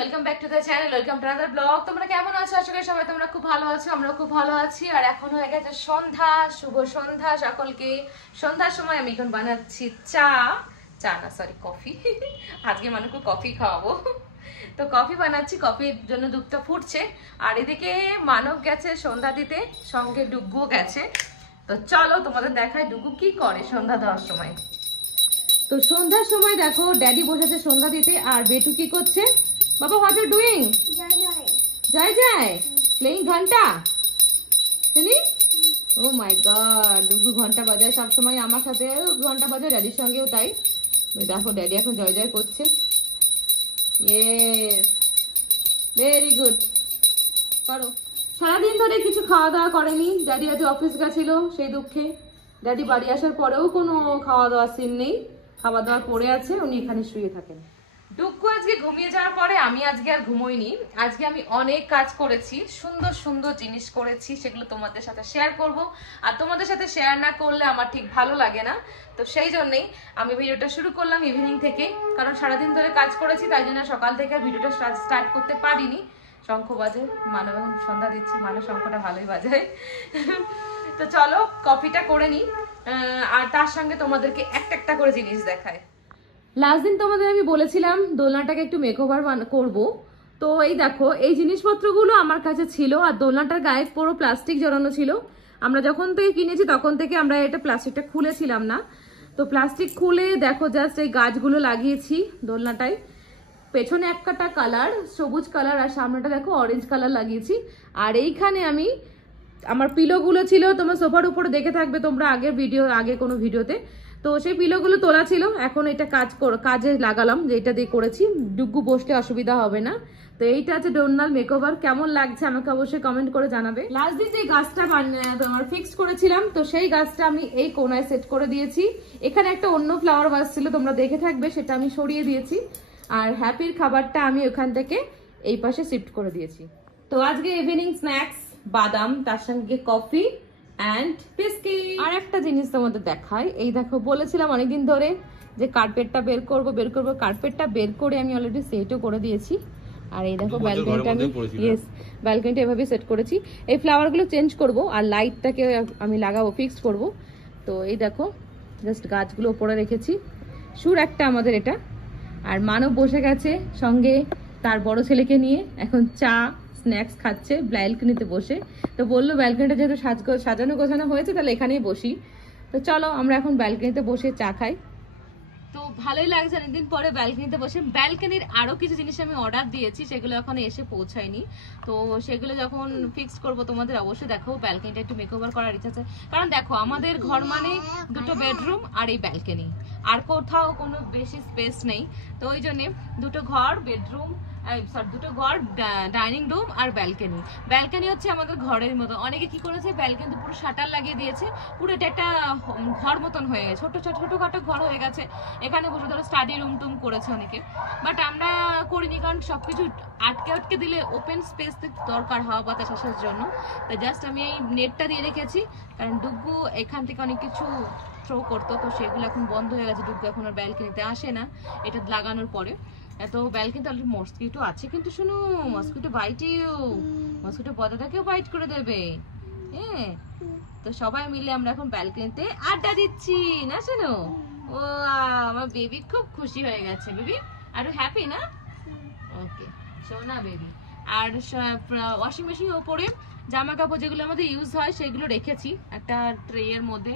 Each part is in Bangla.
Welcome back to the channel, welcome to another blog. তোমরা কেমন আছো? আশা করি সবাই তোমরা খুব ভালো আছো, আমরা খুব ভালো আছি। আর এখন হয়ে গেছে সন্ধ্যা, শুভ সন্ধ্যা সকলকে। সন্ধ্যার সময় আমি এখন বানাচ্ছি কফি। আজকে মানুষকে কফি খাওয়াবো, তো কফি বানাচ্ছি। কফির জন্য দুধটা ফুটছে, আর এদিকে মানব গেছে সন্ধ্যা দিতে, সঙ্গে ডুগ্গুও গেছে। তো চলো তোমাদের দেখাই ডুগ্গু কি করে সন্ধ্যা দেওয়ার সময়। তো সন্ধ্যার সময় দেখো ড্যাডি বসেছে সন্ধ্যা দিতে, আর বেটু কি করছে? বাবা, হোয়াট আর ডুইং? যায় প্লেইং ঘন্টা। শুনি, ও মাই গড, ডুগু ঘন্টা বাজায় সব সময়, আমার সাথে ঘন্টা বাজায়, ড্যাডির সঙ্গেও তাই। দেখো ড্যাডি এখন জয় জয় করছে। ইয়েস, ভেরি গুড, করো। সারাদিন ধরে কিছু খাওয়া দাওয়া করেনি ড্যাডি, আজ অফিস গেছিল সেই দুঃখে। ড্যাডি বাড়ি আসার পরেও কোনো খাওয়া দাওয়া সিন নেই, খাওয়া দাওয়া করে আছে, উনি এখানে শুয়ে থাকেন। ডুগ্গু আজকে ঘুমিয়ে যাওয়ার পরে আমি আজকে আর ঘুমোইনি। আজকে আমি অনেক কাজ করেছি, সুন্দর সুন্দর জিনিস করেছি, সেগুলো তোমাদের সাথে শেয়ার করব। আর তোমাদের সাথে শেয়ার না করলে আমার ঠিক ভালো লাগে না, তো সেই জন্যই আমি ভিডিওটা শুরু করলাম ইভিনিং থেকে। কারণ সারাদিন ধরে কাজ করেছি, তাই জন্য সকাল থেকে ভিডিওটা স্টার্ট করতে পারিনি। শঙ্খ বাজে, মানব এখন সন্ধ্যা দিচ্ছি, মানব শঙ্খটা ভালোই বাজায়। তো চলো কফিটা করে নিই, আর তার সঙ্গে তোমাদেরকে একটা একটা করে জিনিস দেখায়। লাস্ট দিন তোমাদের আমি বলেছিলাম দোলনাটাকে একটু মেকওভার করব। তো এই দেখো এই জিনিসপত্রগুলো আমার কাছে ছিল, আর দোলনাটার গায়ে পুরো প্লাস্টিক জড়ানো ছিল। আমরা যখন থেকে কিনেছি তখন থেকে আমরা এটা প্লাস্টিকটা খুলেছিলাম না। তো প্লাস্টিক খুলে দেখো জাস্ট এই গাছগুলো লাগিয়েছি দোলনাটায়। পেছনে একটা কালার সবুজ কালার, আর সামনেটা দেখো অরেঞ্জ কালার লাগিয়েছি। আর এইখানে আমি আমার পিলোগুলো ছিল, তোমার সোফার উপরে দেখে থাকবে তোমরা আগে কোনো ভিডিওতে। তো সেই পিলোগুলো তোলা ছিল, এখন এটা কাজে লাগালাম, যেটা দিয়ে করেছি। ডুগ্গু বসতে অসুবিধা হবে না। তো এইটা আছে ডোনাল মেকওভার। কেমন লাগছে আমাকে অবশ্যই কমেন্ট করে জানাবে। লাস্ট দিন যে গাছটা তোমার ফিক্স করেছিলাম, তো সেই গাছটা আমি এই কোনায় সেট করে দিয়েছি। এখানে একটা অন্য ফ্লাওয়ার ভাস ছিল, তোমরা দেখে থাকবে, সেটা আমি সরিয়ে দিয়েছি। আর হ্যাপির খাবারটা আমি ওখান থেকে এই পাশে শিফট করে দিয়েছি। তো আজকে ইভিনিং স্ন্যাক্স বাদাম, তার সঙ্গে কফি এন্ড বিস্কিট। আর একটা জিনিস তোমাদের দেখাই, এই দেখো বলেছিলাম অনেকদিন ধরে যে কার্পেটটা বের করব। কার্পেটটা বের করে আমি অলরেডি সেটও করে দিয়েছি। আর এই দেখো ব্যালকনিটা ব্যালকনিটা এভাবে সেট করেছি। এই ফ্লাওয়ারগুলো চেঞ্জ করব, আর লাইটটাকে আমি লাগাবো, ফিক্স করব। তো এই দেখো জাস্ট গাছগুলো উপরে রেখেছি। সুর একটা আমাদের এটা। আর মানব বসে গেছে সঙ্গে তার বড় ছেলেকে নিয়ে, এখন চা স্ন্যাক্স খাচ্ছে ব্যালকনিতে বসে। তো বললো ব্যালকনিটা যেহেতু সাজানো গোছানো হয়েছে, তাহলে এখানেই বসি। তো চলো আমরা এখন ব্যালকনিতে বসে চা খাই। তো ভালোই লাগছে অনেকদিন পরে ব্যালকনিতে বসে। ব্যালকনির আরো কিছু জিনিস আমি অর্ডার দিয়েছি, সেগুলো এখন এসে পৌঁছায়নি। তো সেগুলো যখন ফিক্স করব তোমাদের অবশ্যই দেখো। ব্যালকনিটা একটু মেকওভার করার ইচ্ছা আছে, কারণ দেখো আমাদের ঘর মানে দুটো বেডরুম আর এই ব্যালকনি, আর কোথাও কোনো বেশি স্পেস নেই। তো ওই জন্য দুটো ঘর ডাইনিং রুম আর ব্যালকনি হচ্ছে আমাদের ঘরের মতো। অনেকে কি করেছে, ব্যালকনিতে পুরো শাটার লাগিয়ে দিয়েছে, পুরো এটা একটা ঘর মতন হয়ে গেছে, ছোটখাটো ঘর হয়ে গেছে। এখানে বসে ধরো স্টাডি রুম টুম করেছে অনেকে, বাট আমরা করিনি, কারণ সবকিছু আটকে দিলে ওপেন স্পেস দরকার হাওয়া বাতাস আসার জন্য। তো জাস্ট আমি এই নেটটা দিয়ে রেখেছি, কারণ ডুগ্গু এখান থেকে অনেক কিছু থ্রো করতো, তো সেগুলো এখন বন্ধ হয়ে গেছে। ডুগ্গু এখন আর ব্যালকনিতে আসে না এটা লাগানোর পরে। তো ব্যালকনিতে অলরেডি মস্কিটো আছে, কিন্তু শুনো মস্কিটো মস্কিটো বদাটাকেও বাইট করে দেবে। হ্যাঁ, তো সবাই মিলে আমরা এখন ব্যালকনিতে আড্ডা দিচ্ছি না, শোনো। ও আমার বেবি খুব খুশি হয়ে গেছে। বেবি আরো হ্যাপি না? ওকে সোনা বেবি। আর ওয়াশিং মেশিনের ওপরে জামা কাপড় যেগুলো আমাদের ইউজ হয় সেগুলো রেখেছি একটা ট্রে এর মধ্যে,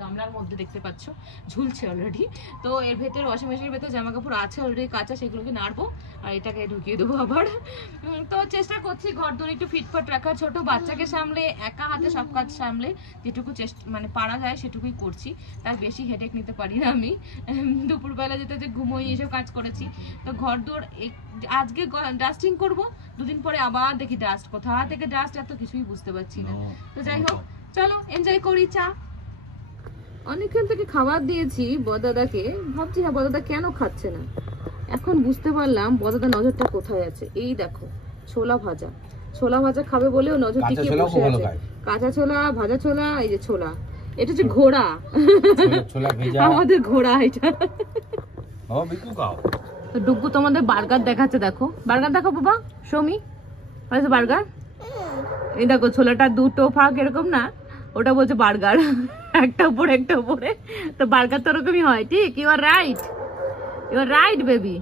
গামলার মধ্যে দেখতে পাচ্ছ ঝুলছে অলরেডি। তো এর ভেতরে ওয়াশিং মেশিনের ভেতরে জামা কাপড় আছে অলরেডি কাঁচা, সেগুলোকে নাড়বো আর এটাকে ঢুকিয়ে দেবো আবার। তো চেষ্টা করছি ঘর দূর একটু ফিটফাট রাখার। ছোট বাচ্চাকে সামলে, একা হাতে সব কাজ সামলে যেটুকু মানে পারা যায় সেটুকুই করছি, তার বেশি হেডেক নিতে পারি না আমি। দুপুরবেলা যেতে যে ঘুমোই এসব কাজ করেছি। তো ঘর দূর আজকে ডাস্টিং করব, দুদিন পরে আবার দেখি ডাস্ট, কোথা থেকে ডাস্ট এত কিছুই বুঝতে পারছি না। তো যাই হোক চলো এনজয় করি চা। অনেকক্ষণ থেকে খাবার দিয়েছি বদাদাকে, ভাবছি হ্যাঁ বদাদা কেন খাচ্ছে না। এখন বুঝতে পারলাম বদাদা নজরটা কোথায় আছে। এই দেখো ছোলা ভাজা খাবে বলেও নজর টিকিয়ে বসে আছে। কাঁচা ছোলা, ভাজা ছোলা, এই যে ছোলা, এটা হচ্ছে ঘোড়া, আমাদের ঘোড়া এটা। তো ডুগু তোমাদের বার্গার দেখাচ্ছে, দেখো বার্গার দেখো বাবা, শমি বার্গার। এই দেখো ছোলাটা দুটো ফাঁক এরকম না, ওটা বলছে বার্গার, একটা উপরে একটা উপরে, তো বার্গার তো ওরকমই হয়, ঠিক? You are right baby.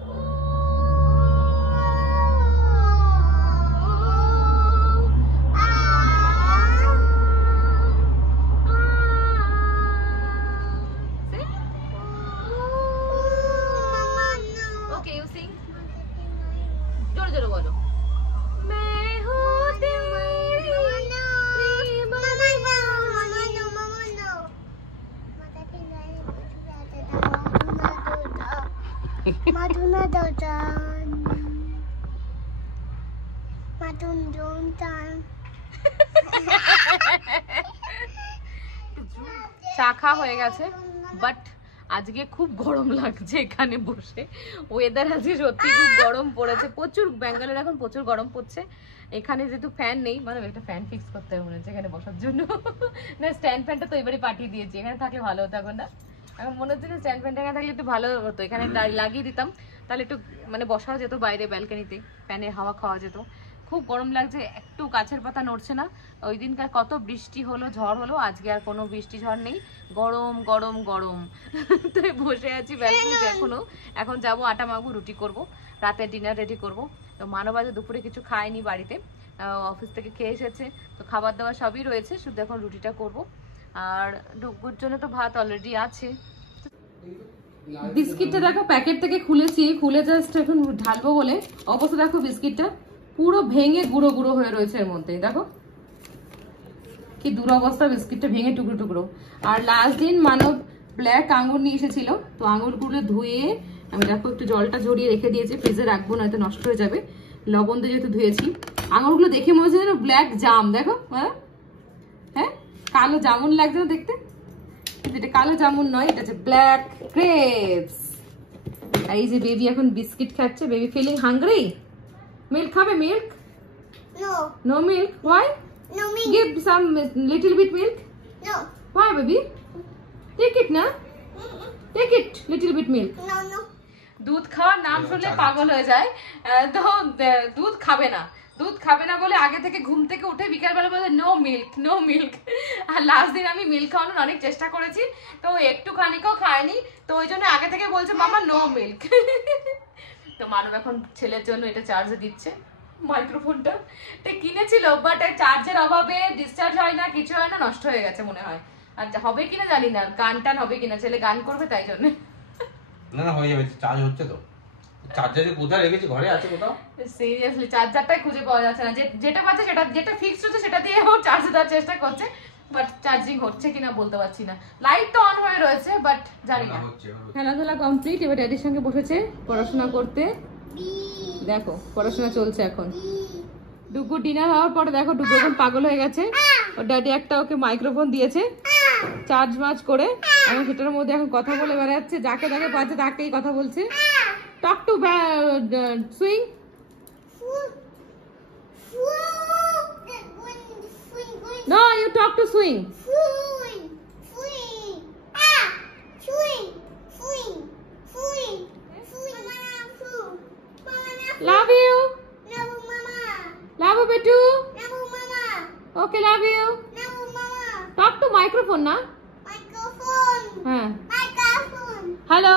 চা খাওয়া হয়ে গেছে, বাট আজকে খুব গরম লাগছে এখানে বসে। ওয়েদার আজকে সত্যি খুব গরম পড়েছে, প্রচুর। বেঙ্গলের এখন প্রচুর গরম পড়ছে। এখানে যেহেতু ফ্যান নেই, মানে একটা ফ্যান ফিক্স করতে হবে মনে হচ্ছে এখানে বসার জন্য। না, স্ট্যান্ড ফ্যানটা তো এবারে পাঠিয়ে দিয়েছি, এখানে থাকলে ভালো হতো। এখন না, এখন মনে হচ্ছে যে স্ট্যান্ড ফ্যানটা এখানে থাকলে একটু ভালো হতো, এখানে লাগিয়ে দিতাম, তাহলে একটু মানে বসাও যেত বাইরে ব্যালকনিতে, ফ্যানের হাওয়া খাওয়া যেত। খুব গরম লাগছে, একটু গাছের পাতা নড়ছে না। ওই দিনকার কত বৃষ্টি হলো, ঝড় হলো, আজকে আর কোনো বৃষ্টি ঝড় নেই, গরম গরম গরম। তো বসে আছি ব্যালকনিতে এখনো। এখন যাবো আটা মাখবো, রুটি করব, রাতের ডিনার রেডি করব। তো মানব আজ দুপুরে কিছু খায়নি বাড়িতে, অফিস থেকে খেয়ে এসেছে, তো খাবার দাবার সবই রয়েছে, শুধু এখন রুটিটা করব। আর ডুগুর জন্য তো ভাত অলরেডি আছে। বিস্কিটটা দেখো প্যাকেট থেকে খুলেছি, খুলে জাস্ট এখন ঢালবো বলে, অবশ্য দেখো বিস্কিটটা পুরো ভেঙে গুঁড়ো গুঁড়ো হয়ে রয়েছে এর মধ্যে, দেখো কি দুরবস্থা, বিস্কিটটা ভেঙে টুকরো টুকরো। আর লাস্ট দিন মানব ব্ল্যাক আঙুর নিয়ে এসেছিল, তো আঙুরগুলো ধুয়ে আমি দেখো একটু জলটা ঝরিয়ে রেখে দিয়েছি, ফ্রিজে রাখবো নয়তো নষ্ট হয়ে যাবে। লবণ দিয়ে যেহেতু ধুয়েছি, আঙুরগুলো দেখে মনে হচ্ছে যেন ব্ল্যাক জাম, দেখো হ্যাঁ কালো জামুন লাগছে না দেখতে, এটা কালো জামুন নয়, এটা হচ্ছে ব্ল্যাক গ্রেপস। আর এই যে বেবি এখন বিস্কিট খাচ্ছে, বেবি ফিলিং হাংরি। Milk খাবে? Milk? No milk? Why? No milk. Give some little bit milk. No. Why baby? Take it na. Take it little bit milk. No. দুধ খাওয়ার নাম শুনলে পাগল হয়ে যায়, তো দুধ খাবে না, দুধ খাবে না বলে আগে থেকে ঘুম থেকে উঠে বিকালবেলা বলে নো মিল্ক। আর লাস্ট দিন আমি মিল্ক খাওয়ানোর অনেক চেষ্টা করেছি, তো একটুখানিকেও খায়নি, তো ওই জন্য আগে থেকে বলছে মামা নো মিল্ক। তো মানব এখন ছেলের জন্য এটা চার্জে দিচ্ছে, মাইক্রোফোনটা কিনেছিল, বাট চার্জের অভাবে ডিসচার্জ হয় না, কিছু হয় না, নষ্ট হয়ে গেছে মনে হয়। আর হবে কিনা জানি না, গান টান হবে কিনা, ছেলে গান করবে তাই জন্য। না হয়ে যাবে, চার্জ হচ্ছে তো। চার্জারে কোথায় রেখেছি? ঘরে আছে কোথাও? সিরিয়াসলি চার্জারটাই খুঁজে পাওয়া যাচ্ছে না, যেটা পাচ্ছে যেটা ফিক্সড হচ্ছে সেটা দিয়ে ও চার্জ দেওয়ার চেষ্টা করছে, বাট চার্জিং হচ্ছে কিনা বলতে পারছি না। লাইট তো অন হয়ে রয়েছে, বাট জানি না। খেলাধুলা কমপ্লিট, এবার ড্যাডির সঙ্গে বসেছে পড়াশোনা করতে। দেখো পড়াশোনা চলছে এখন। ডুগু ডিনার হওয়ার পরে দেখো ডুগু এখন পাগল হয়ে গেছে, ওর ড্যাডি একটা ওকে মাইক্রোফোন দিয়েছে চার্জ মার্জ করে, এখন সেটার মধ্যে এখন কথা বলে বেড়াচ্ছে, যাকে তাকে পাচ্ছে তাকেই কথা বলছে। Talk to swing. No, you talk to swing. Love you. Love you, Betu. Okay, love you. Talk to microphone, na? Microphone. Huh. Microphone. Hello.